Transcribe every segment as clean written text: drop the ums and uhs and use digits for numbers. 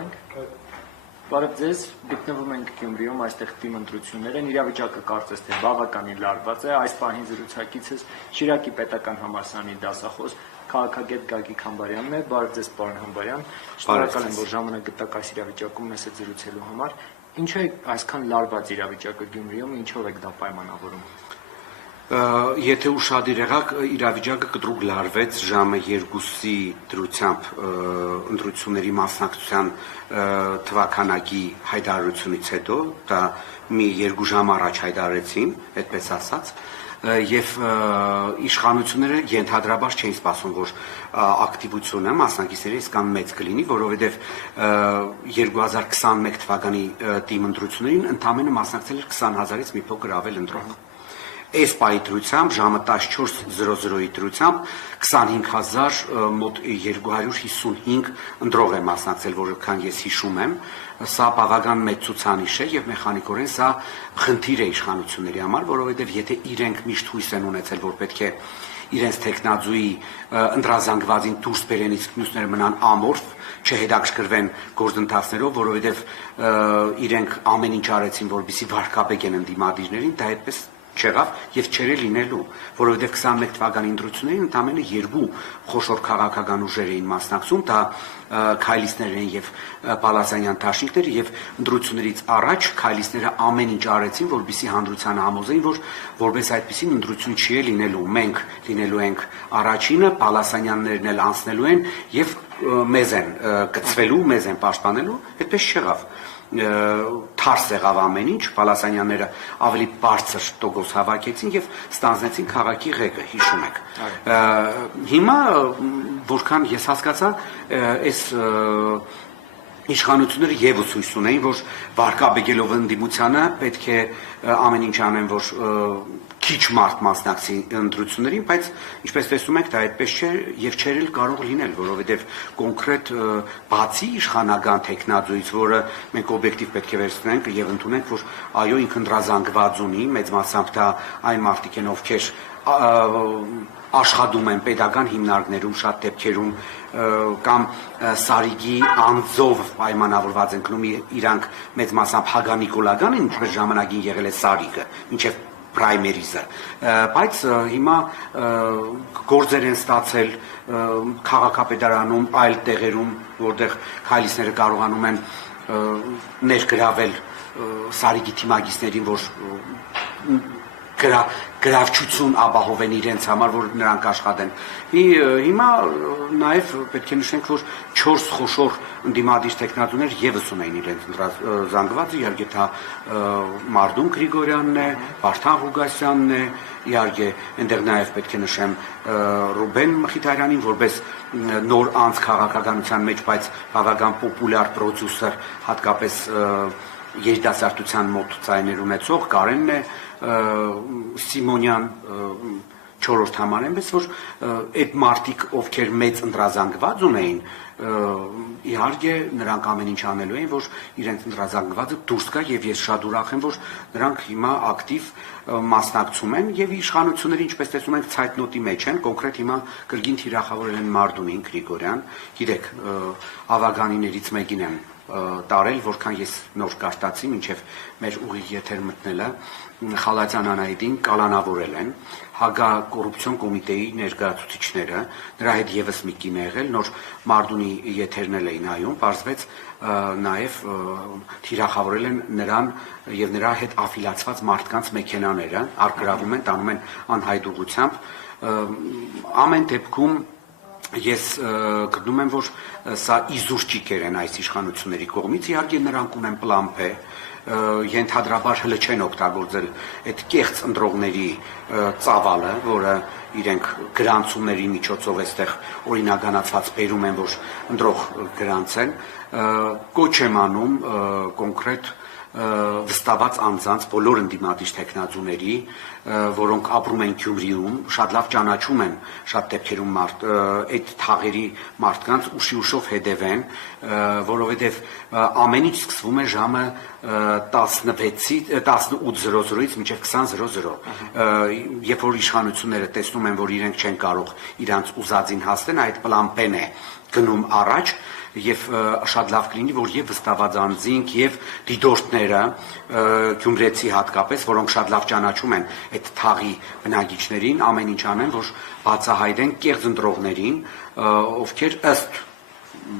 ենք։ Բարև ձեզ, գտնվում ենք Գյումրիում, այստեղ թիմ ընտրություններ են, իրավիճակը կարծես թե բավականին լարված է, այս պահին զրուցակիցս Շիրակի պետական համալսարանի դասախոս քաղաքագետ Գագիկ Համբարյանն է, բարև ձեզ պարոն Համբարյան, շնորհակալ եմ, որ ժամանակ գտաք այս իրավիճակում մեզ հետ զրուցելու համար, ինչ է այսքան լարված իրավիճակը Գյումրիում, ինչով եք դա պայմանավորում։ Եթե ուշադիր եղաք, իրավիճակը կտրուկ լարվեց ժամը 2-ի դրությամբ ընտրությունների մասնակցության թվականակի հայտարարությունից հետո, դա մի 2 ժամ առաջ հայտարարեցին, այդպես ասած, եւ իշխանությունները ենթադրաբար չէին սպասում, որ ակտիվությունը մասնակիցների իսկան մեծ կլինի, որովհետեւ 2021 թվականի թիմ ընտրություններին ընդամենը մասնակցել էր 20,000-ից մի փոքր ավել ընտրող։ Այս պահի դրությամբ ժամը 14:00-ի դրությամբ 25,000 մոտ 255 ընտրող է մասնակցել, որքան ես հիշում եմ, սա բավական մեծ ցուցանիշ է եւ մեխանիկորեն սա խնդիր է իշխանությունների համար, որովհետեւ եթե իրենք միշտ հույս են ունեցել, որ պետք է իրենց տեխնազույի ընտրազանգվածին դուրս բերեն, իսկ մյուսները մնան ամորֆ, չհետաքրքրվեն գործընթացներով, որովհետեւ իրենք ամեն ինչ արեցին, որպեսզի վարկաբեկեն ընդդիմադիրներին, դա այդպես չեղավ եւ չէր լինելու, որովհետեւ 21 թվականի ընտրություններին ընդամենը 2 խոշոր քաղաքական ուժեր էին մասնակցում, դա քայլիստներն են եւ Պալասանյան դաշինքները եւ ընտրություններից առաջ քայլիստները ամեն ինչ արեցին, որպեսզի հանրությանը համոզեին, որ որպես այդպեսին ընտրություն չի լինելու, մենք լինելու ենք առաջինը, Պալասանյաններն էլ անցնելու են եւ մեզ են կծվելու, մեզ են պաշտպանելու, այդպես չեղավ։ Թարս եղավ ամեն ինչ, Պալասանյանները ավելի բարձր տոկոս հավաքեցին եւ ստանձնեցին քաղաքի ղեկը, հիշում եք։ Հիմա որքան ես հասկացա, այս իշխանությունները եւս հույս ունեին, որ վարկաբեկելով ընդդիմությանը պետք է ամեն ինչ անեն, որ քիչ մարդ մասնակցի ընտրություններին, բայց ինչպես տեսնում եք, դա այդպես չէ եւ չէր էլ կարող լինել, որովհետեւ կոնկրետ բացի իշխանական տեխնազույից, որը մենք օբյեկտիվ պետք է վերցնենք եւ ընդունենք, որ այո, ինքը ընդրազանգված ունի, մեծ մասամբ դա այն մարդիկ են, ովքեր աշխատում են պետական հիմնարկներում, շատ դեպքերում կամ Սարիգի անձով պայմանավորված են գնում իրանք մեծ մասամբ հագանիկոլական են, ինչպես ժամանակին եղել է Սարիգը, մինչև պրայմերիզը, բայց հիմա գործեր են ստացել քաղաքապետարանում, այլ տեղերում, որտեղ քայլիստները կարողանում են ներգրավել Սարիգի թիմագիստներին, որ գրավչություն ապահովեն իրենց համար, որ նրանք աշխատեն։ Հիմա նաև պետք է նշենք, որ 4 խոշոր ընդդիմադիր տեխնատուներ եւս ունեն իրենց զանգվածը, իհարկե դա Մարդուն Գրիգորյանն է, Վարդան Ղուգասյանն է, իհարկե այնտեղ նաև պետք է նշեմ Ռուբեն Մխիթարյանին, որպես նոր անձ քաղաքականության մեջ, բայց բավական պոպուլյար պրոդյուսեր, հատկապես երիտասարդության մոտ ձայներ ունեցող Կարենն է, Սիմոնյան 4-րդ համար են, բայց որ այդ մարդիկ, ովքեր մեծ ընտրազանգված ունեին, իհարկե նրանք ամեն ինչ անելու էին, որ իրենց ընտրազանգվածը դուրս գա եւ ես շատ ուրախ եմ, որ նրանք հիմա ակտիվ մասնակցում են եւ իշխանությունները, ինչպես տեսնում ենք, ցայտնոտի մեջ են, կոնկրետ հիմա կրկին թիրախավորել են Մարդունին Գրիգորյան, գիտեք, ավագանիներից մեկին եմ տարել, որքան ես նոր կարտացի, մինչև մեր ուղիղ եթեր մտնելը, Խալաթյան Անահիտին կալանավորել են, հակակոռուպցիոն կոմիտեի ներկայացուցիչները, նրա հետ եւս մի կին է եղել, նոր Մարդունի եթերն էլ էին այում, պարզվեց նաեւ թիրախավորել են նրան եւ նրա հետ աֆիլացված մարդկանց մեքենաները, արգրավում են, տանում են անհայտուղությամբ, ամեն դեպքում ես գտնում եմ, որ սա իզուր ճիկեր են այս իշխանությունների կողմից, իհարկե նրանք ունեն պլան Բ, ենթադրաբար հլը չեն օգտագործել այդ կեղծ ընտրողների ծավալը, որը իրենք գրանցումների միջոցով այստեղ օրինականացված բերում են, որ ընտրող գրանցեն, կոչ եմ անում կոնկրետ վստահված անձանց բոլոր ընդդիմադիր տեխնազուների, որոնք ապրում են Գյումրիում, շատ լավ ճանաչում են շատ դեպքերում այդ թաղերի մարդկանց ուշի-ուշով հետևեն, որովհետև ամեն ինչ սկսվում է ժամը 18:00-ից մինչև 20:00, երբ որ իշխանությունները տեսնում են, որ իրենք չեն կարող իրանց ուզածին հասնեն, այդ պլան Բ-ն է գնում առաջ, եւ շատ լավ կլինի, որ եւ վստահված անձինք եւ դիտորդները գյումրեցի հատկապես, որոնք շատ լավ ճանաչում են այդ թաղի բնակիչներին, ամեն ինչ անեն, որ բացահայտեն կեղծ ընտրողներին, ովքեր ըստ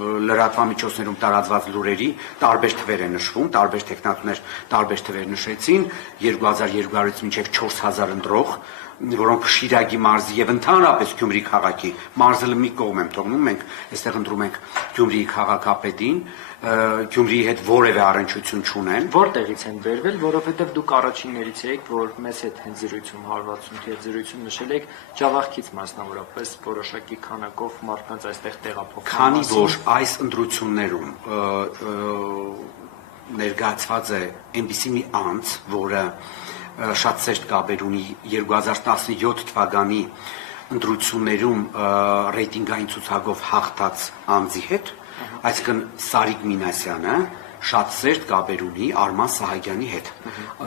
լրատվամիջոցներում տարածված լուրերի տարբեր թվեր են նշվում, տարբեր տեխնատուներ տարբեր թվեր նշեցին, 2200-ից մինչև 4000 ընտրող, որոնք Շիրակի մարզի եւ ընդհանրապես Գյումրի քաղաքի մարզը մի կողմ եմ թողնում, մենք այստեղ ընտրում ենք Գյումրիի քաղաքապետին, Գյումրիի հետ որևէ առնչություն չունեն։ Որտեղից են բերվել, որովհետև դուք առաջիններից եք, որ մեզ հետ հենց զրույցում 160 զրույցում նշել եք Ջավախքից մասնավորապես որոշակի քանակով մարդկանց այստեղ տեղափոխել։ Քանի որ այս ընտրություններում ներկայացված է այնպիսի մի անձ, որը շատ սերտ կապեր ունի 2017 թվականի ընտրություններում ռեյտինգային ցուցակով հաղթած անձի հետ, այսինքն Սարիկ Մինասյանը շատ սերտ կապեր ունի Արման Սահակյանի հետ։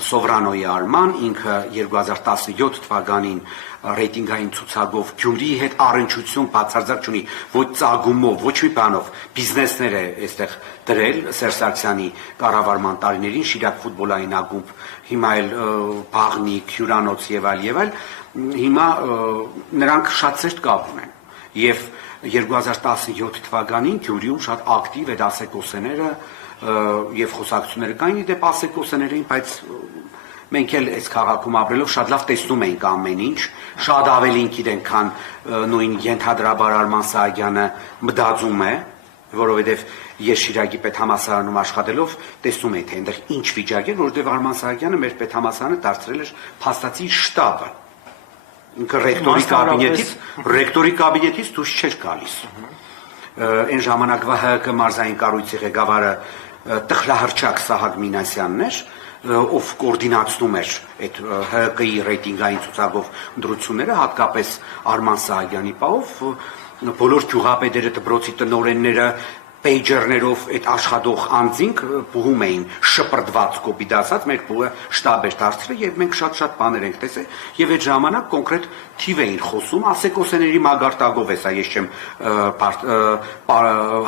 Սովրանոյի Արման ինքը 2017 թվականին ռեյտինգային ցուցակով Գյումրիի հետ առնչություն բացարձակ չունի, ոչ ծագումով, ոչ մի բանով, բիզնեսներ է այստեղ դրել Սերժ Սարգսյանի կառավարման տարիներին, Շիրակ ֆուտբոլային ակումբ, հիմա էլ Բաղնիկ, Հյուրանոց եւ այլ, հիմա նրանք շատ սերտ կապ ունեն։ Եվ 2017 թվականին Գյումրիում շատ ակտիվ է Ասեկոսեները եւ խոսակցությունները կային դեպ Ասեկոսեներին, բայց մենք էլ այս քաղաքում ապրելով շատ լավ տեսնում ենք ամեն ինչ, շատ ավելին գիտենք, քան նույն ենթադրաբար Արման Սահակյանը մտածում է, որովհետեւ ես Շիրակի պետհամասարանում աշխատելով տեսնում եմ, թե այնտեղ ինչ վիճակ է, որովհետեւ Արման Սահակյանը մեր պետհամասարանը դարձրել էր փաստացի շտաբը։ Ինքը ռեկտորի կաբինետից դուրս չէր գալիս։ Այն ժամանակվա ՀԿ մարզային կառույցի ղեկավարը տխրահռչակ Սահակ Մինասյանն էր, ով կոորդինացնում էր այդ ՀԿ-ի ռեյտինգային ցուցակով ընտրությունները, հատկապես Արման Սահակյանի պահով, բոլոր գյուղապետերը, դպրոցի տնօրենները պեյջերներով այդ աշխատող անձինք բուհում էին շպրտված կոպիտ ասած, մեր բուհը շտաբ էր դարձրել եւ մենք շատ բաներ ենք տեսել եւ այդ ժամանակ կոնկրետ թիվ էին խոսում, ասեկոսեների մագարտակով էսա ես չեմ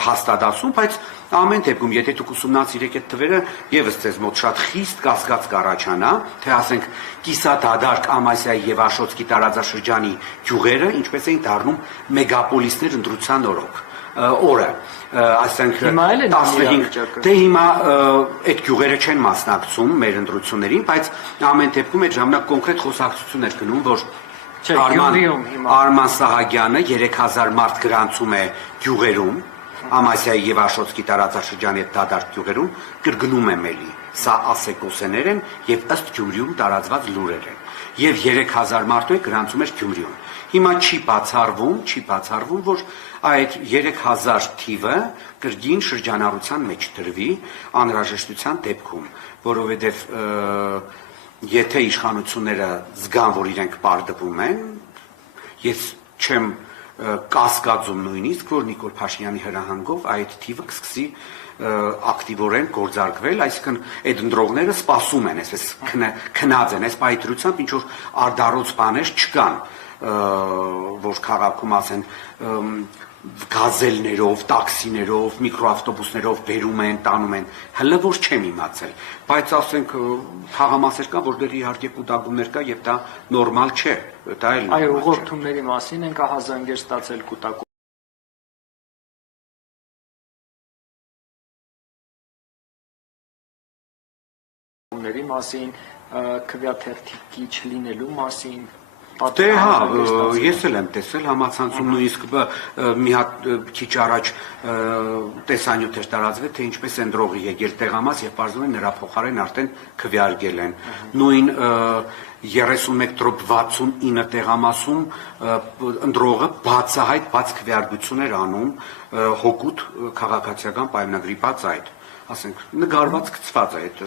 հաստատացում, բայց ամեն դեպքում եթե դուք ուսումնասիրեք այդ թվերը եւս ձեզ մոտ շատ խիստ կասկած կառաջանա, թե ասենք Կիսադադարք, Ամասիայի եւ Աշոտսկի տարածաշրջանի գյուղերը ինչպես էին դառնում մեգապոլիսներ ընտրության օրը, ասենք 15, դե հիմա այդ գյուղերը չեն մասնակցում մեր ընտրություններին, բայց ամեն դեպքում այդ ժամանակ կոնկրետ խոսակցություն էր գնում, որ Արման Սահակյանը 3000 մարդ գրանցում է գյուղերում, Ամասիայի եւ Աշոտսկի տարածաշրջանի այդ դադարք գյուղերում, կրկնում եմ էլի, սա ասեկոսեներ են եւ ըստ Գյումրիում տարածված լուրեր են, եւ 3000 մարդու է գրանցում էր Գյումրիում։ Հիմա չի բացառվում, որ այդ 3000 թիվը կրկին շրջանառության մեջ դրվի անհրաժեշտության դեպքում, որովհետև եթե իշխանությունները զգան, որ իրենք պարտվում են, ես չեմ կասկածում նույնիսկ, որ Նիկոլ Փաշինյանի հրահանգով այդ թիվը կսկսի ակտիվորեն գործարկվել, այսինքն այդ ընտրողները սպասում են, այսպես քնած են, այս պայթրությամբ ինչ որ արդարոց բաներ չկան, որ քաղաքում ասեն գազելներով, տաքսիներով, միկրոավտոբուսներով բերում են, տանում են, հələ որ չեմ իմացել, բայց ասենք թաղամասեր կա, որտեղ իհարկե կուտակումներ կա եւ դա նորմալ չէ, դա էլ այո, ուղղորդումների մասին ենք ահազանգեր ստացել կուտակում մասին, քվեաթերթիկի չլինելու մասին, Դե հա, ես էլ եմ տեսել համացանցում նույնիսկ մի հատ քիչ առաջ տեսանյութ էր տարածվել, թե ինչպես են ընտրողի եկել տեղամաս եւ բարձրում են նրա փոխարեն արդեն քվեարկել են։ Նույն 31.69 տեղամասում ընտրողը բացահայտ բաց քվեարկություն էր անում հօգուտ քաղաքացիական պայմանագրի բաց այդ, ասենք նկարված գծված է այդ։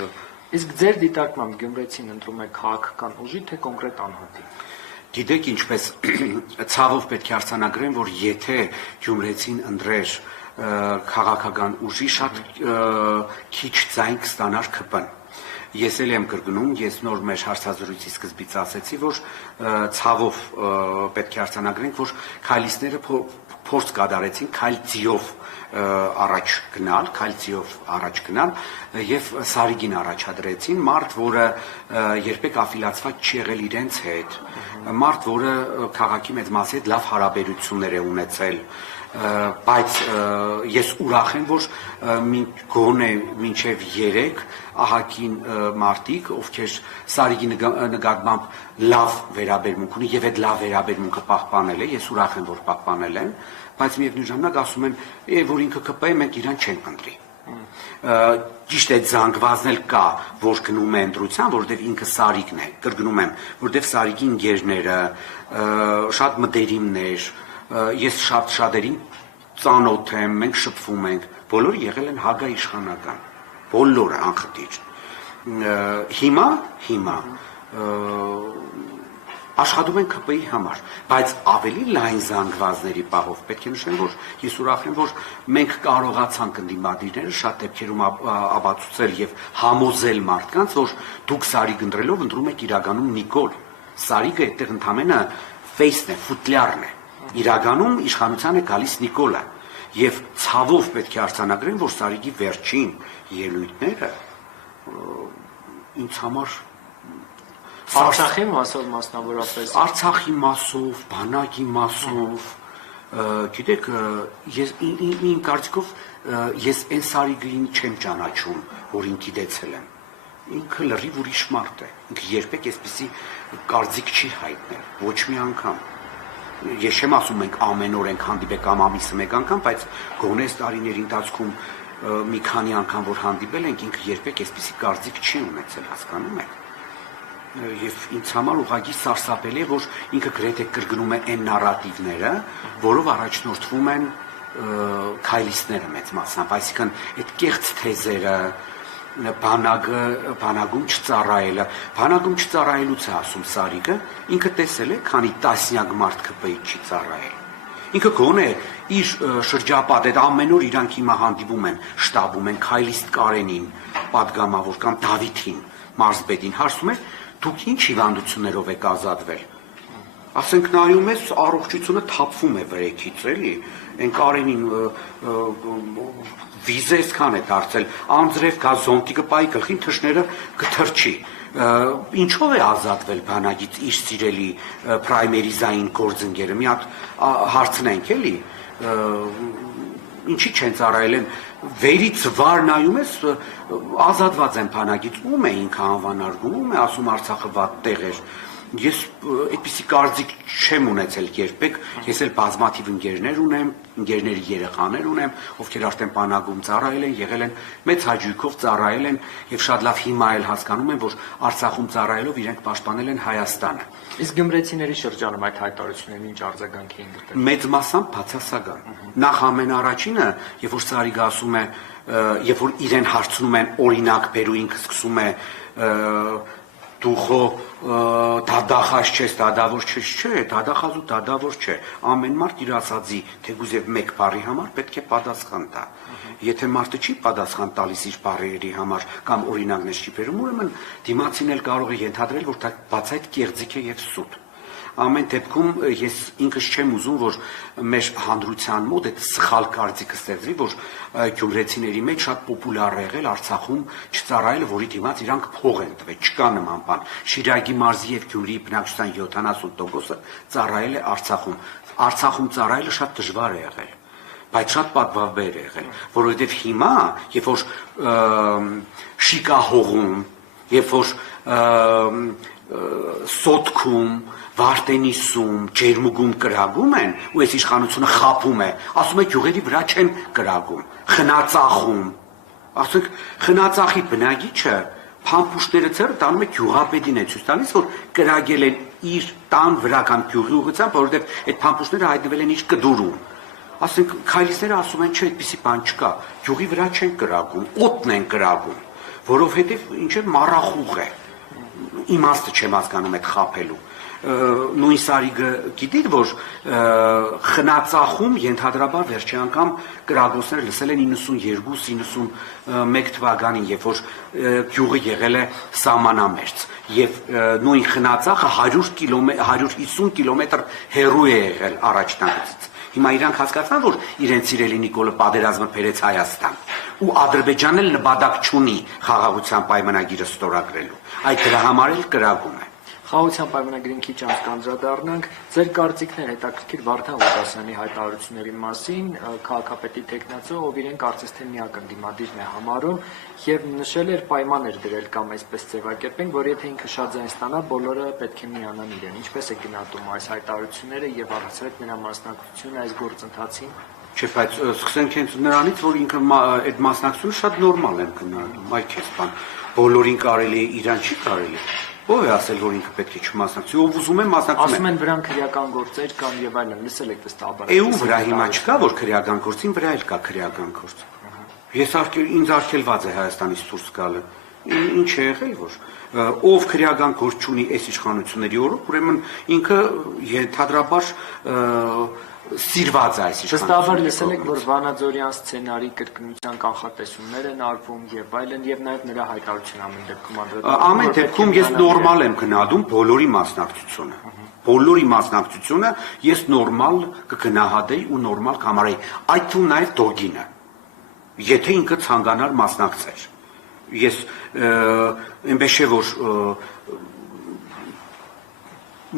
Իսկ ձեր դիտարկմամբ Գյումրեցին ընտրում է քաղաքական ուժի թե կոնկրետ անհատի։ Գիտեք ինչպես ցավով պետք է արձանագրեմ, որ եթե Գյումրեցին ընտրեր քաղաքական ուժի շատ քիչ ձայն կստանար ԿՊ-ն, ես էլ եմ կրկնում, ես նոր մեր հարցազրույցի սկզբից ասեցի, որ ցավով պետք է արձանագրենք, որ քայլիստները փորձ կատարեցին քայլցիով առաջ գնալ եւ Սարիգին առաջադրեցին, մարդ, որը երբեք աֆիլացված չի եղել իրենց հետ, մարդ, որը քաղաքի մեծ մասի հետ լավ հարաբերություններ է ունեցել, բայց ես ուրախ եմ, որ գոնե մինչև 3 ահագին մարդիկ, ովքեր Սարիգի նկատմամբ լավ վերաբերմունք ունի եւ այդ լավ վերաբերմունքը պահպանել է, ես ուրախ եմ, որ պահպանել են, բայց միևնույն ժամանակ ասում են, որ ինքը ԿՊ մենք իրան չենք ընտրի։ Ճիշտ է, զանգվածն էլ կա, որ գնում է ընտրության, որովհետև ինքը Սարիգն է, կրկնում եմ, որովհետև Սարիգի ընկերները, շատ մտերիմներ, ես շատերին ծանոթ եմ, մենք շփվում ենք, բոլորը եղել են հագաիշխանական, բոլորը անխտիր։ Հիմա աշխատում են ԿՊ-ի համար, բայց ավելի լայն զանգվածների պահով պետք է նշեմ, որ ես ուրախ եմ, որ մենք կարողացանք ընդդիմադիրները շատ դեպքերում ապացուցել եւ համոզել մարդկանց, որ դուք Սարիգ ընտրելով ընտրում եք իրականում Նիկոլ։ Սարիգը այդտեղ ընդամենը ֆեյսն է, ֆուտլյարն է։ Իրականում իշխանության է գալիս Նիկոլը եւ ցավով պետք է արձանագրեմ, որ Սարիգի վերջին ելույթները ինձ համար Արցախի մասով մասնավորապես Արցախի մասով, բանակի մասով, գիտեք, իմ կարծիքով ես այն Սարիգին չեմ ճանաչում, որ ինքը դեցել եմ։ Ինքը լրիվ ուրիշ մարդ է։ Ինքը երբեք այսպեսի կարծիք չի հայտնել, ոչ մի անգամ։ Ես չեմ ասում մենք ամեն օր ենք հանդիպել կամ ամիսը մեկ անգամ, բայց գոնե տարիների ընթացքում մի քանի անգամ որ հանդիպել ենք, ինքը երբեք այսպեսի կարծիք չի ունեցել, հասկանում եք։ Եվ ինձ համար ուղղակի սարսափելի է, որ ինքը գրեթե կրկնում է այն նարատիվները, որով առաջնորդվում են քայլիստները մեծ մասամբ, այսինքն այդ կեղծ թեզերը, բանակում չծառայելը, բանակում չծառայելուց է ասում Սարիգը, ինքը տեսել է, քանի տասնյակ մարդ ԿՊ-ի չի ծառայել։ Ինքը գոնե իր շրջապատը ամեն օր իրանք հիմա հանդիպում են, շտաբում են քայլիստ Կարենին, պատգամավոր կամ Դավիթին, մարզպետին, հարցում է, դուք ինչ հիվանդություններով եք ազատվել։ Ասենք նայում ես, առողջությունը թափվում է վրեքից, էլի, այն Կարենին վիզը այսքան է դարձել, անձրև կա զոնտիկը պայի գլխին թշները կթրջի։ Ինչով է ազատվել բանակից իր սիրելի պրայմերիզային գործընկերը, մի հատ հարցնենք էլի, ինչի չեն ծառայել են, վերից վար նայում ես, ազատված են բանակից, ում է ինքը անվանարկում, ում է ասում Արցախը վատ տեղ էր։ Ես այդպիսի կարծիք չեմ ունեցել երբեք, ես էլ բազմաթիվ ընկերներ ունեմ, ընկերների երեխաներ ունեմ, ովքեր արդեն բանակում ծառայել են, եղել են մեծ հաճույքով ծառայել են եւ շատ լավ հիմա էլ հասկանում են, որ Արցախում ծառայելով իրենք պաշտպանել են Հայաստանը։ Իսկ գյումրեցիների շրջանում այդ հայտարարություններին ինչ արձագանք էին գտել։ Մեծ մասամբ բացասական։ Նախ ամենաառաջինը, երբ որ Սարիգը ասում է, երբ որ իրեն հարցնում են օրինակ բերու, ինքը սկսում է դու խո դադախած չես, դադավոր չես, չէ, դադախած ու դադավոր չէ, ամեն մարդ իր ասածի, թեկուզ եւ մեկ բառի համար պետք է պատասխան տա, եթե մարդը չի պատասխան տալիս իր բառերի համար կամ օրինակներ չի բերում, ուրեմն դիմացին էլ կարող է ենթադրել, որ դա բացայտ կեղծիք է եւ սուտ։ Ամեն դեպքում ես ինքս չեմ ուզում, որ մեր հանրության մոտ այդ սխալ կարծիքը ստեղծվի, որ գյումրեցիների մեջ շատ պոպուլյար է եղել Արցախում չծառայելը, որի դիմաց իրանք փող են տվել, չկա նման բան։ Շիրակի մարզի եւ Գյումրիի բնակչության 70%-ը ծառայել է Արցախում։ Արցախում ծառայելը շատ դժվար է եղել, բայց շատ պատվաբեր է եղել, որովհետեւ հիմա, երբ որ շիկահողում, երբ որ Սոտքում, Վարդենիսում, Ջերմուգում կրագում են, ու այս իշխանությունը խափում է, ասում է գյուղերի վրա չեն կրագում, խնածախում, ասենք խնածախի բնագիչը փամփուշտները ծերը տանում է գյուղապետին է ցույց տալիս, որ կրագել են իր տան վրա կամ գյուղի ուղղությամբ, որովհետև այդ փամփուշտները հայտնվել են իր կդուրում։ Ասենք քայլիստները ասում են, չէ, այդպիսի բան չկա, գյուղի վրա չեն կրագում, օդն են կրագում, որովհետև ինչ է մառախուղ է։ Իմաստը չեմ հասկանում այդ խափելու։ նույն Սարիգը գիտիք, որ խնածախում ենթադրաբար վերջի անգամ կրագոսները լսել են 92-91 թվականին, երբ որ գյուղը եղել է սահմանամերձ, եւ նույն խնածախը 150 կիլոմետր հեռու է եղել առաջնակցից։ Հիմա իրանք հասկացան, որ իրենց սիրելի Նիկոլը պատերազմը բերեց Հայաստան, ու Ադրբեջանն էլ նպատակ չունի խաղաղության պայմանագիրը ստորագրելու։ Այդ դրա համար էլ կրակում է։ Խաղաղության պայմանագրին քիչ անց կանդրադառնանք, ձեր կարծիքներ հետաքրքիր Վարդան Ղուկասյանի հայտարարությունների մասին, քաղաքապետի տեխնացու, ով իրեն կարծես թե միակ ընդդիմադիրն է համարում եւ նշել էր պայմաններ դրել կամ այսպես ձևակերպենք, որ եթե ինքը շատ ձայն ստանա, բոլորը պետք է միանան իրեն։ Ինչպես է գնահատում այս հայտարարությունները եւ առասարակ նրա մասնակցությունը այս գործընթացին։ Չէ, բայց սկսենք հենց նրանից, որ ինքը այդ մասնակցությունը շատ նորմալ են գնահատում, այ քեզ բան, բոլորին կարելի է, իրան չի կարելի։ Ո՞վ է ասել, որ ինքը պետք է չմասնակցի, ով ուզում է մասնակցում է։ Ասում են վրան քրեական գործեր կամ եւ այլն, լսել եք վստահաբար։ Ու վրա հիմա չկա, որ քրեական գործին վրա էլ կա քրեական գործ։ Ես ինձ արգելված է Հայաստանից դուրս գալը։ Ինչ է եղել, որ ով քրեական գործ չունի այս իշխանությունների օրոք, ուրեմն ինքը ենթադրաբար սիրված է այս իշխանությունը։ Վստահաբար լսել եք, որ Վանաձորյան սցենարի կրկնության կանխատեսումներ են արվում եւ այլն եւ նաեւ նրա հայտարարությունը ամեն դեպքում անդրադառնում։ Ամեն դեպքում ես նորմալ եմ գնահատում բոլորի մասնակցությունը։ Բոլորի մասնակցությունը ես նորմալ կգնահատեի ու նորմալ կհամարեի։ Այդ թվում նաեւ Դոգինը, եթե ինքը ցանկանար մասնակցեր։ Ես այնպես չէ, որ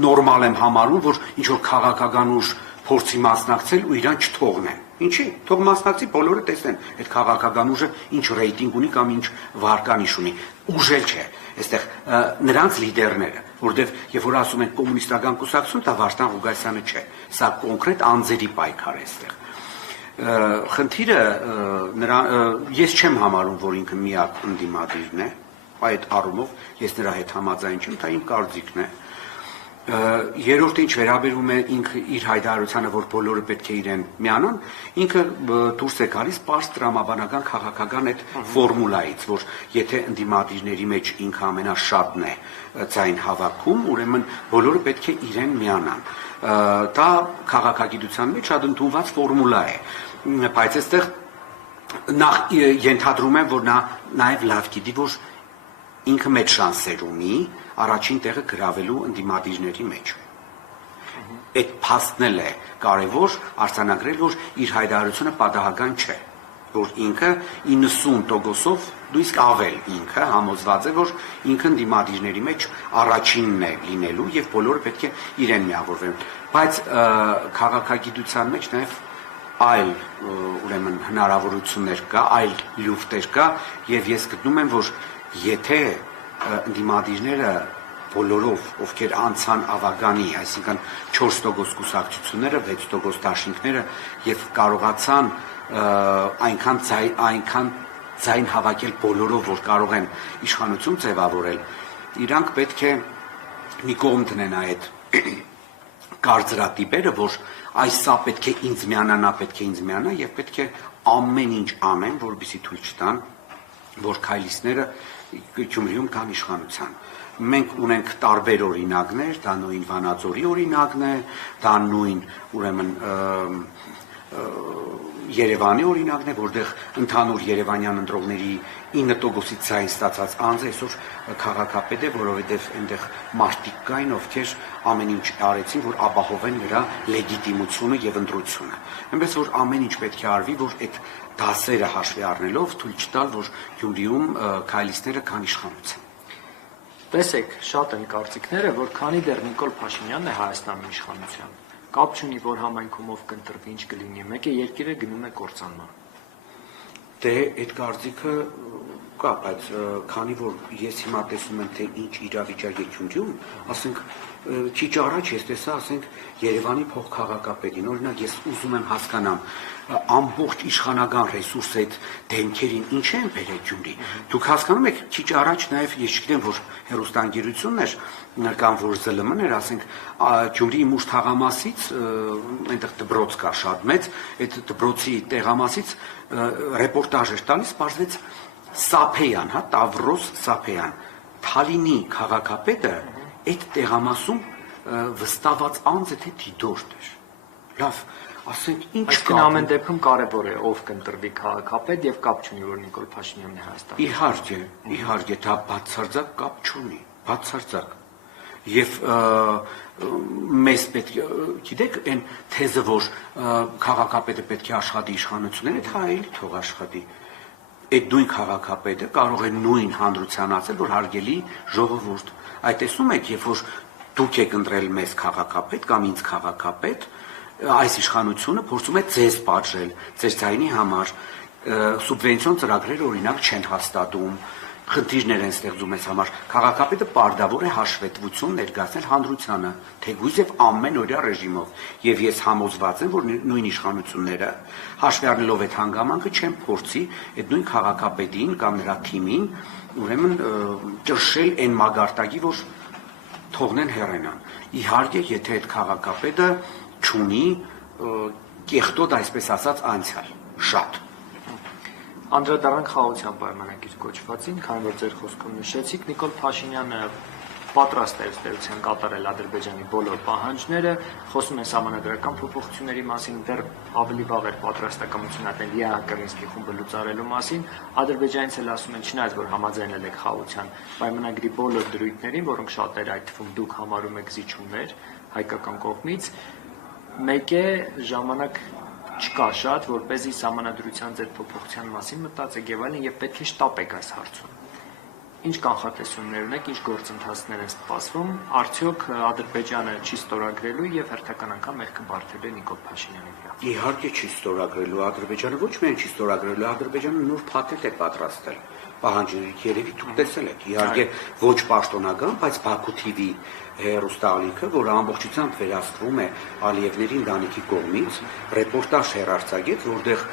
նորմալ եմ համարում, որ ինչ որ քաղաքական ուժ փորձի մասնակցել ու իրան չթողնեն։ Ինչի՞, թող մասնակցի, բոլորը տեսնեն այդ քաղաքական ուժը ինչ ռեյտինգ ունի կամ ինչ վարկանիշ ունի։ Ուժել չէ, այստեղ նրանց լիդերները, որտեղ երբ որ ասում են կոմունիստական կուսակցություն, դա Վարդան Ղուկասյանը չէ, սա կոնկրետ անձերի պայքար է այստեղ։ Խնդիրը ես չեմ համարում, որ ինքը միակ ընդդիմադիրն է, այդ առումով ես նրա հետ համաձայն չեմ, դա իմ կարծիքն է։ Երրորդ ինչ վերաբերում է ինքը իր հայտարարությանը, որ բոլորը պետք է իրեն միանան, ինքը դուրս է գալիս պարզ տրամաբանական քաղաքական այդ ֆորմուլայից, որ եթե ընդդիմադիրների մեջ ինքը ամենաշատն է ձայն հավաքում, ուրեմն բոլորը պետք է իրեն միանան։ Դա քաղաքագիտության մեջ շատ ընդունված ֆորմուլա է, բայց այստեղ նախ ենթադրում եմ, որ նա նաև լավ գիտի, որ ինքը մեծ շանսեր ունի առաջին տեղը գրավելու ընդդիմադիրների մեջ։ Այդ փաստն էլ է կարևոր արձանագրել, որ իր հայտարարությունը պատահական չէ, որ ինքը 90%-ով դու իսկ ավել ինքը համոզված է, որ ինքը ընդդիմադիրների մեջ առաջինն է լինելու եւ բոլորը պետք է իրեն միավորվեն։ Բայց քաղաքագիտության մեջ նաև այլ ուրեմն հնարավորություններ կա, այլ լուֆտեր կա եւ ես գտնում եմ, որ եթե ընդդիմադիրները բոլորով, ովքեր անցան ավագանի, այսինքն 4% կուսակցությունները, 6% դաշինքները եւ կարողացան այնքան ձայն հավաքել բոլորով, որ կարող են իշխանություն ձևավորել, իրանք պետք է մի կողմ դնեն այդ կարծրատիպերը, որ այսա պետք է ինձ միանա, նա պետք է ինձ միանա եւ պետք է ամեն ինչ անեն, որպեսզի թույլ չտան, որ քայլիստները Գյումրիում կան իշխանության։ Մենք ունենք տարբեր օրինակներ, դա նույն Վանաձորի օրինակն է, դա նույն ուրեմն Երևանի օրինակն է, որտեղ ընդհանուր Երևանյան ընտրողների 9%-ից ցայն ստացած անձը այսօր քաղաքապետ է, որովհետև այնտեղ մարդիկ կային, ովքեր ամեն ինչ արեցին, որ ապահովեն նրա լեգիտիմությունը եւ ընտրությունը։ Այնպես որ ամեն ինչ պետք է արվի, որ այդ դասերը հաշվի առնելով թույլ չտալ, որ Գյումրիում քայլիստները կան իշխանության։ Տեսեք, շատ են կարծիքները, որ քանի դեռ Նիկոլ Փաշինյանն է Հայաստանում իշխանության, կապ չունի, որ համայնքում ով կընտրվի, ինչ կլինի, մեկը երկիրը գնում է կործանման։ Դե այդ կարծիքը կա, բայց քանի որ ես հիմա տեսնում եմ, թե ինչ իրավիճակ է Գյումրիում, ասենք քիչ առաջ ես տեսա, ասենք Երևանի փոխքաղաքապետին, օրինակ ես ուզում եմ հասկանամ, ամբողջ իշխանական ռեսուրսը այդ դեմքերին ինչ են բերել Գյումրի։ Դուք հասկանում եք, քիչ առաջ նաև ես չգիտեմ, որ հեռուստաընկերությունն էր կամ որ ԶԼՄ-ն էր, ասենք Գյումրիի մուշ թաղամասից, այնտեղ դպրոց կա շատ մեծ, այդ դպրոցի տեղամասից ռեպորտաժ էր տալիս, պարզվեց Սափեյան, հա, Տավրոս Սափեյան, Թալինի քաղաքապետը այդ տեղամասում վստահված անձ է թե դիտորդ էր։ Լավ, ասենք ինչ Այսինքն ամեն դեպքում կարևոր է ով կընտրվի քաղաքապետ եւ կապ չունի որ Նիկոլ Փաշինյանն է Հայաստանում։ Իհարկե, դա բացարձակ կապ չունի, բացարձակ։ Եվ մեզ պետք է, գիտեք, այն թեզը, որ քաղաքապետը պետք է աշխատի իշխանությունները, դա այլ թող աշխատի։ Այդ նույն քաղաքապետը կարող է նույն հանրության ասել, որ հարգելի ժողովուրդ, այդ տեսնում եք, երբ որ դուք եք ընտրել մեզ քաղաքապետ կամ ինձ քաղաքապետ, այս իշխանությունը փորձում է ձեզ պատժել, ձեր ձայնի համար, սուբվենցիոն ծրագրեր օրինակ չեն հաստատում, խնդիրներ են ստեղծում այս համար, քաղաքապետը պարտավոր է հաշվետվություն ներկայացնել հանրությանը, թեկուզ եւ ամենօրյա ռեժիմով, եւ ես համոզված եմ, որ նույն իշխանությունները հաշվի առնելով այդ հանգամանքը չեն փորձի այդ նույն քաղաքապետին կամ նրա թիմին, ուրեմն ճնշել այն մագարտակի, որ թողնեն հեռենան։ Իհարկե, եթե այդ քաղաքապետը չունի կեղտոտ, այսպես ասած, անցյալ, շատ։ Անդրադառնանք խաղաղության պայմանագիր կոչվածին, քանի որ ձեր խոսքում նշեցիք, Նիկոլ Փաշինյանը պատրաստ է ըստեյության կատարել Ադրբեջանի բոլոր պահանջները, խոսում են սահմանադրական փոփոխությունների մասին, դեռ ավելի վաղ էր պատրաստակամություն ատել ԵԱՀԿ Մինսկի խումբը լուծարելու մասին, Ադրբեջանից էլ ասում են, չնայած որ համաձայնել եք խաղաղության պայմանագրի բոլոր դրույթներին, որոնք շատերը այդ թվում դուք համարում եք զիջումներ հայկական կողմից, մեկ է ժամանակ չկա շատ, որպեսզի սահմանադրության ձեր փոփոխության մասին մտածեք եւ այլն եւ պետք է շտապեք այս հարցում։ Ինչ կանխատեսումներ ունեք, ինչ գործընթացներ են սպասվում, արդյոք Ադրբեջանը չի ստորագրելու եւ հերթական անգամ մեղքը բարթելու Նիկոլ Փաշինյանի վրա։ Իհարկե չի ստորագրելու, Ադրբեջանը ոչ միայն չի ստորագրելու, Ադրբեջանը նոր փաթեթ է պատրաստել։ Պահանջների երևի դուք տեսել եք, իհարկե ոչ պաշտոնական, բայց Բաքու TV հեռուստաալիքը, որը ամբողջությամբ վերահսկվում է Ալիևների ընտանիքի կողմից, ռեպորտաժ հեռարձակեց, որտեղ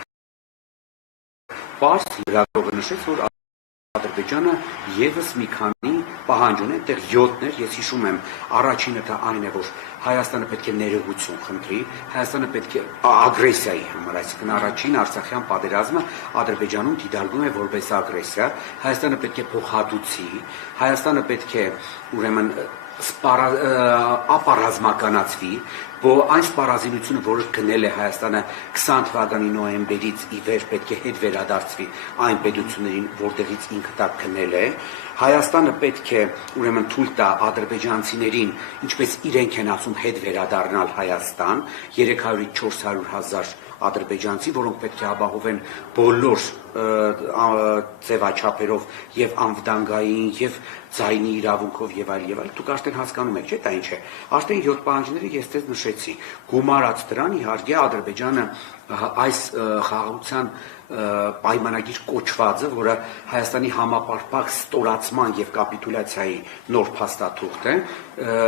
պարզ լրագրողը նշեց, որ Ադրբեջանը եւս մի քանի պահանջ ունի, այդտեղ 7-ներ, ես հիշում եմ, առաջինը դա այն է, որ Հայաստանը պետք է ներողություն խնդրի, Հայաստանը պետք է ագրեսիայի համար, այսինքն առաջին Արցախյան պատերազմը Ադրբեջանում դիտարկվում է որպես ագրեսիա, Հայաստանը պետք է փոխհատուցի, Հայաստանը պետք է ուրեմն ապառազմականացվի, որ այն սպառազինությունը, որը գնել է Հայաստանը 20 թվականի նոյեմբերից ի վեր պետք է հետ վերադարձվի այն պետություններին, որտեղից ինքը դա գնել է, Հայաստանը պետք է ուրեմն թույլ տա ադրբեջանցիներին, ինչպես իրենք են ասում, հետ վերադառնալ Հայաստան, 300-ից 400 հազար ադրբեջանցի, որոնք պետք է ապահովեն բոլոր ձևաչափերով եւ անվտանգային եւ ձայնի իրավունքով եւ այլ, դուք արդեն հասկանում եք, չէ՞, դա ինչ է։ Արդեն 7 պահանջները ես ձեզ նշեցի։ Գումարած դրան, իհարկե, Ադրբեջանը այս խաղաղության պայմանագիր կոչվածը, որը Հայաստանի համապարփակ ստորացման եւ կապիտուլյացիայի նոր փաստաթուղթ է,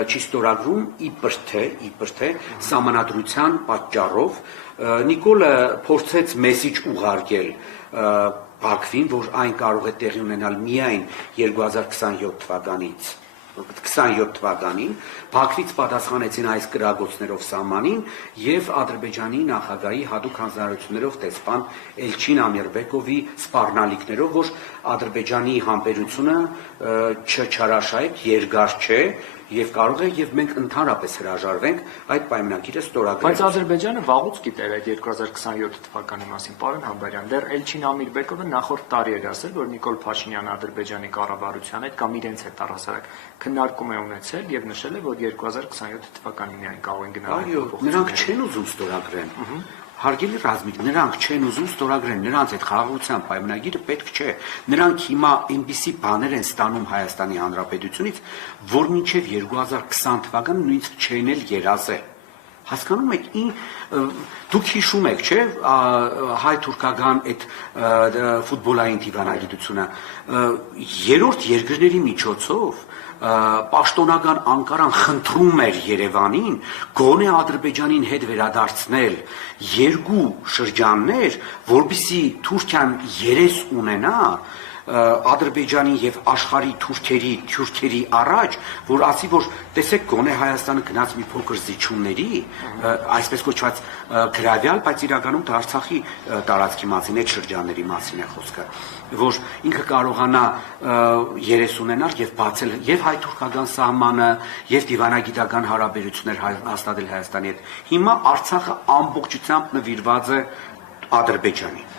չի ստորագրում իբր թե սահմանադրության պատճառով։ Նիկոլը փորձեց մեսիջ ուղարկել Բաքվին, որ այն կարող է տեղի ունենալ միայն 2027 թվականից 27 թվականին Բաքվից պատասխանեցին այս կրագոցներով սահմանին եւ Ադրբեջանի նախագահի հատուկ հանձնարարություններով տեսփան Էլչին Ամիրբեկովի սպառնալիքներով, որ Ադրբեջանի համբերությունը չչարաշահեք, երկար չէ եւ կարող է եւ մենք ընդհանրապես հրաժարվենք այդ պայմանագիրը ստորագրել։ Բայց Ադրբեջանը վաղուց գիտեր այդ 2027 թվականի մասին, պարոն Համբարյան, դեռ Էլչին Ամիրբեկովը նախորդ տարի էր ասել, որ Նիկոլ Փաշինյանը Ադրբեջանի կառավարության հետ կամ իրենց հետ առհասարակ քննարկում է ունեցել եւ նշել է, որ 2027 թվականին միայն կարող են գնալ։ Այո, նրանք չեն ուզում ստորագրեն։ Հարգելի ռազմիկ, նրանք չեն ուզում ստորագրեն, նրանց այդ խաղաղության պայմանագիրը պետք չէ։ Նրանք հիմա այնպիսի բաներ են ստանում Հայաստանի Հանրապետությունից, որ մինչև 2020 թվականը նույնիսկ չեն էլ երազել։ Հասկանում եք, դուք հիշում եք, չէ՞, հայ-թուրքական այդ ֆուտբոլային դիվանագիտությունը, երրորդ երկրների միջոցով պաշտոնական Անկարան խնդրում էր Երևանին գոնե Ադրբեջանին հետ վերադարձնել երկու շրջաններ, որբիսի Թուրքիան երես ունենա Ադրբեջանի եւ աշխարհի թուրքերի առաջ, որ ասի, որ տեսեք գոնե Հայաստանը գնաց մի փոքր զիջումների, այսպես կոչված գրավյալ, բայց իրականում դա Արցախի տարածքի մասին, այդ շրջանների մասին է խոսքը, որ ինքը կարողանա երես ունենալ եւ բացել եւ հայ-թուրքական սահմանը եւ դիվանագիտական հարաբերություններ հաստատել Հայաստանի հետ։ Հիմա Արցախը ամբողջությամբ նվիրված է Ադրբեջանի։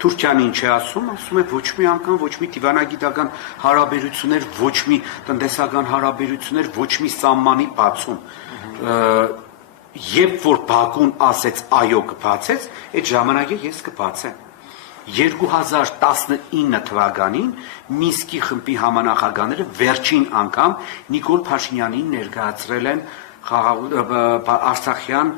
Թուրքիան ինչ է ասում է ոչ մի անգամ, ոչ մի դիվանագիտական հարաբերություններ, ոչ մի տնտեսական հարաբերություններ, ոչ մի սահմանի բացում։ Երբ որ Բաքուն ասեց այո կբացեց, այդ ժամանակ에 ես կբացեմ։ 2019 թվականին Մինսկի խմբի համանախագահները վերջին անգամ Նիկոլ Փաշինյանին ներկայացրել են Արցախյան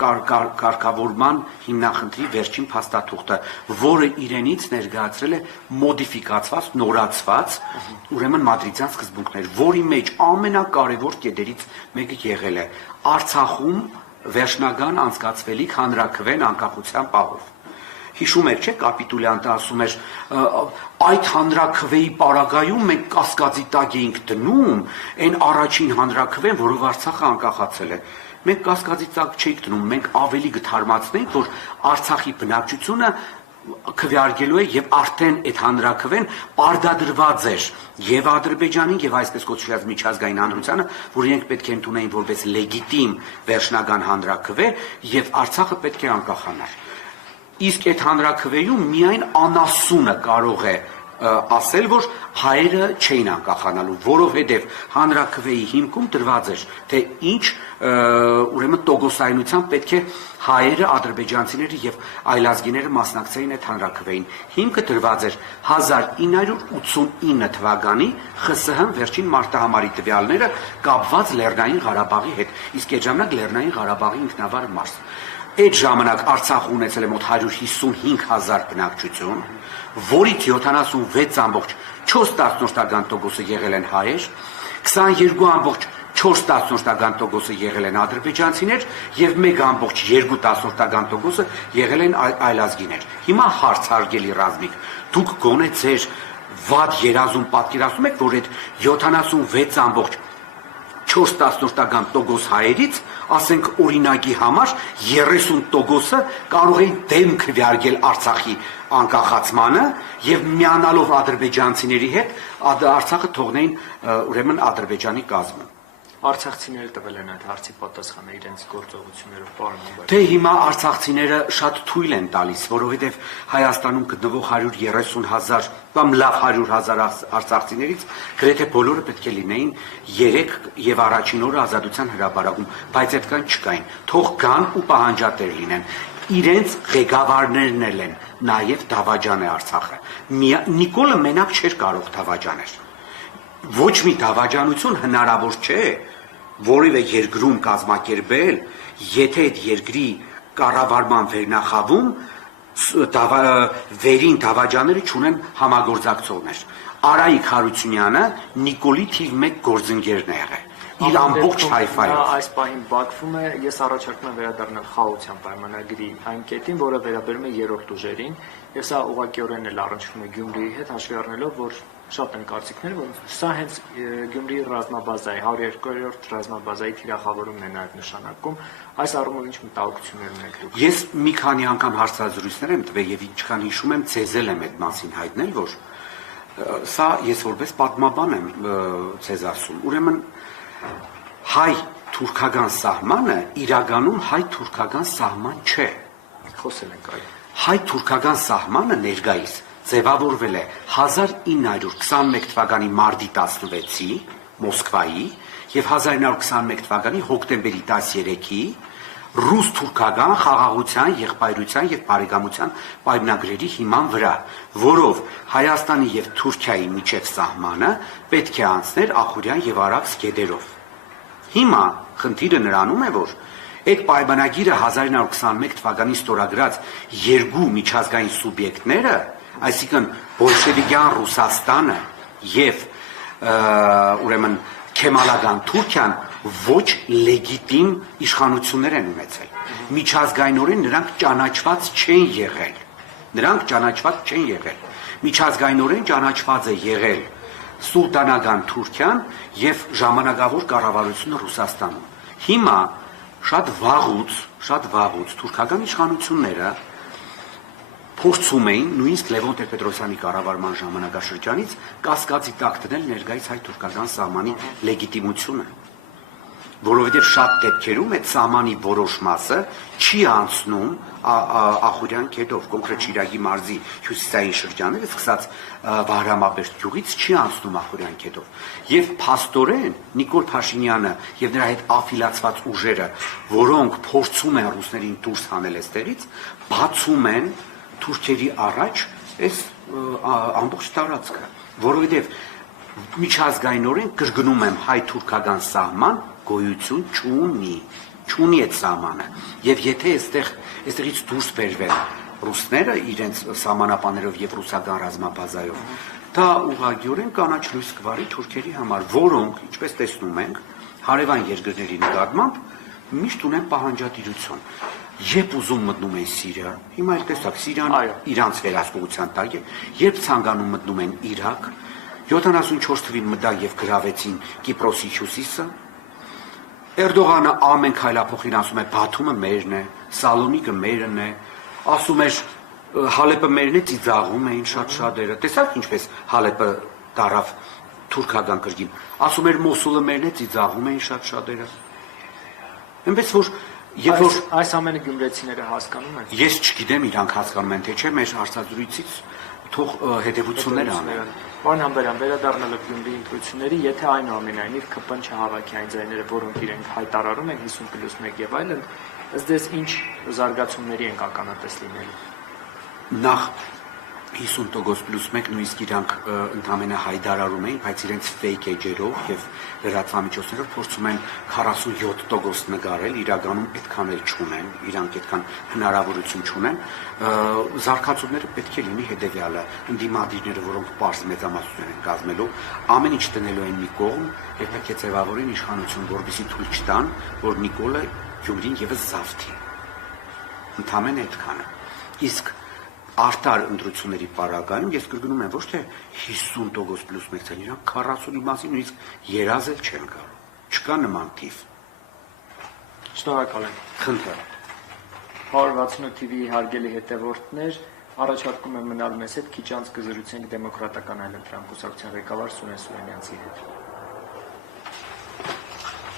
կարգավորման հիմնախնդրի վերջին փաստաթուղթը, որը իրենից ներկայացրել է մոդիֆիկացված, նորացված, ուրեմն մադրիդյան սկզբունքներ, որի մեջ ամենակարևոր կետերից մեկը եղել է Արցախում վերջնական անցկացվելիք հանրաքվեն անկախության պահով։ Հիշում եք, չէ՞, կապիտուլյանտը ասում էր, այդ հանրաքվեի պարագայում մենք կասկածի տակ էինք դնում այն առաջին հանրաքվեն, որով Արցախը անկախացել է։ Մենք կասկածի տակ չէինք դնում, մենք ավելի կթարմացնենք, որ Արցախի բնակչությունը քվեարկելու է եւ արդեն այդ հանրաքվեն պարտադրված էր եւ Ադրբեջանին եւ այսպես կոչված միջազգային հանրությանը, որ իրենք պետք է ընդունեին որպես լեգիտիմ վերջնական հանրաքվե եւ Արցախը պետք է անկախանար։ Իսկ այդ հանրաքվեում միայն անասունը կարող է ասել, որ հայերը չէին անկախանալու, որովհետև հանրաքվեի հիմքում դրված էր, թե ինչ ուրեմն տոկոսայնությամբ պետք է հայերը, ադրբեջանցիները եւ այլազգիները մասնակցեին այդ հանրաքվեին։ Հիմքը դրված էր 1989 թվականի ԽՍՀՄ վերջին մարտահամարի տվյալները կապված Լեռնային Ղարաբաղի հետ, իսկ այդ ժամանակ Լեռնային Ղարաբաղի ինքնավար մարզ։ Այդ ժամանակ Արցախը ունեցել է մոտ 155,000 բնակչություն, որից 76.4% եղել են հայեր, 22.4% եղել են ադրբեջանցիներ եւ 1.2% եղել են այլազգիներ։ Հիմա հարց հարգելի Ռազմիկ, դուք գոնե ձեր վատ երազում պատկերացնում եք, որ այդ 76.4% հայերից, ասենք օրինակի համար 30%-ը կարող էին դեմ քվեարկել Արցախի անկախացմանը եւ միանալով ադրբեջանցիների հետ Արցախը թողնեին ուրեմն Ադրբեջանի կազմում։ Արցախցիները տվել են այդ հարցի պատասխանը իրենց գործողություններով, պարոն։ Թե հիմա արցախցիները շատ թույլ են տալիս, որովհետև Հայաստանում գտնվող 130,000 կամ լավ 100,000 արցախցիներից գրեթե բոլորը պետք է լինեին 3 եւ առաջին օրը ազատության հրապարակում, բայց այդքան չկային։ Թող գան ու պահանջատեր լինեն։ Իրենց ղեկավարներն են նաեւ դավաճան է Արցախը։ Նիկոլը մենակ չէր կարող դավաճանել։ Ոչ մի դավաճանություն հնարավոր չէ որևէ երկրում կազմակերպել, եթե այդ երկրի կառավարման վերնախավում վերին դավաճանները չունեն համագործակցողներ։ Արայիկ Հարությունյանը Նիկոլի թիվ 1 գործընկերն է եղել։ Իր ամբողջ հայֆայով։ Այս պահին Բաքվում է, ես առաջարկում եմ վերադառնալ խաղաղության պայմանագրի այն կետին, որը վերաբերում է երրորդ ուժերին, եւ սա ուղղակիորեն էլ առնչվում է Գյումրիի հետ, հաշվի առնելով, որ շատ են կարծիքներ, որ սա հենց Գյումրիի ռազմաբազայի 102-րդ ռազմաբազայի թիրախավորումն է նաև նշանակում, այս առումով ինչ մտահոգություններ ունեք դուք։ Ես մի քանի անգամ հարցազրույցներ եմ տվել եւ ինչքան հիշում եմ, ցեզել եմ այդ մասին հայտնել, որ սա ես որպես պատմաբան եմ ցեզ ասում։ Ուրեմն հայ-թուրքական սահմանը իրականում հայ-թուրքական սահման չէ։ Խոսել ենք այո։ Հայ-թուրքական սահմանը ներկայիս ձևավորվել է 1921 թվականի մարտի 16-ի Մոսկվայի եւ 1921 թվականի հոկտեմբերի 13-ի ռուս-թուրքական խաղաղության, եղբայրության եւ բարեկամության պայմանագրերի հիման վրա, որով Հայաստանի եւ Թուրքիայի միջև սահմանը պետք է անցներ Ախուրյան եւ Արաքս գետերով։ Հիմա խնդիրը նրանում է, որ այդ պայմանագիրը 1921 թվականին ստորագրած երկու միջազգային սուբյեկտները, այսինքն բոլշևիկյան Ռուսաստանը եւ ուրեմն քեմալական Թուրքիան ոչ լեգիտիմ իշխանություններ են ունեցել։ Միջազգայինորեն նրանք ճանաչված չեն եղել։ միջազգայինորեն ճանաչված է եղել սուլտանական Թուրքիան եւ ժամանակավոր կառավարությունը Ռուսաստանում։ Հիմա շատ վաղուց թուրքական իշխանությունները փորձում էին նույնիսկ Լևոն Տեր-Պետրոսյանի կառավարման ժամանակաշրջանից կասկածի տակ դնել ներկայիս հայ-թուրքական սահմանի լեգիտիմությունը, որովհետև շատ դեպքերում այդ սահմանի որոշ մասը չի անցնում Ախուրյան քեթով, կոնկրետ Շիրակի մարզի հյուսիսային շրջանները, սկսած Վահրամաբերդ գյուղից չի անցնում Ախուրյան քեթով։ Եվ փաստորեն Նիկոլ Փաշինյանը եւ նրա հետ աֆիլացված ուժերը, որոնք փորձում են ռուսներին դուրս հանել այստեղից, բացում են թուրքերի առաջ այս ամբողջ տարածքը, որովհետև միջազգայինորեն կրկնում եմ հայ-թուրքական սահման գոյություն չունի այդ սահմանը, եւ եթե այստեղից դուրս բերվեն ռուսները իրենց սահմանապաներով եւ ռուսական ռազմաբազայով, դա ուղղակիորեն կանաչ լույս կվարի թուրքերի համար, որոնք, ինչպես տեսնում ենք, հարևան երկրների նկատմամբ միշտ ունեն պահանջատիրություն։ Երբ ուզում մտնում են Սիրիա, հիմա էլ տեսակ Սիրիան իրանց վերահսկողության տակ է, երբ ցանկանում մտնում են Իրաք, 74 թվին մտա եւ գրավեցին Կիպրոսի հյուսիսը, Էրդողանը ամեն քայլափոխին ասում է Բաթումը մերն է, Սալոնիկը մերն է, ասում էր Հալեպը մերն է, ծիծաղում էին շատ-շատերը, տեսակ ինչպես Հալեպը դարավ թուրքական կրկին, ասում էր Մոսուլը մերն է, ծիծաղում էին շատ-շատերը։ Այնպես որ այս ամենը գյումրեցիները հասկանում են։ Ես չգիտեմ իրանք հասկանում են թե չէ, մեր հարցազրույցից թող հետևություններ անեն։ Պարոն Համբերյան, վերադառնալով Գյումրիի ընտրությունների, եթե այնուամենայնիվ ԿՊ-ն չհավաքի այն ձայները, որոնք իրենք հայտարարում են 50+1 եւ այլն, ըստ ձեզ ինչ զարգացումների են ականատես լինելու։ Նախ 50%+1 նույնիսկ իրանք ընդամենը հայտարարում էին, բայց իրենց fake էջերով եւ լրատվամիջոցներով փորձում են 47% նկարել, իրականում այդքան էլ չունեն, իրանք այդքան հնարավորություն չունեն։ Զարգացումները պետք է լինի հետեւյալը. ընդդիմադիրները, որոնք պարզ մեծամասնություն են կազմելու, ամեն ինչ տնելու են մի կողմ եւ պետք է ձևավորեն իշխանություն, որովհետեւ թույլ չտան, որ Նիկոլը Գյումրին եւս զավթի։ Ընդամենը այդքանը։ Իսկ արտար ընտրությունների պարագայում ես կրկնում եմ ոչ թե 50%+1 ցան, իրանք 40-ի մասին նույնիսկ երազել չեն կարող։ Չկա նման թիվ։ Շնորհակալ եմ։ Խնդրեմ։ 168 TV-ի հարգելի հետևորդներ, առաջարկում եմ մնալ մեզ հետ, քիչ անց կզրուցենք դեմոկրատական այլընտրանք կուսակցության ղեկավար Սուրեն Սուրենյանցի հետ։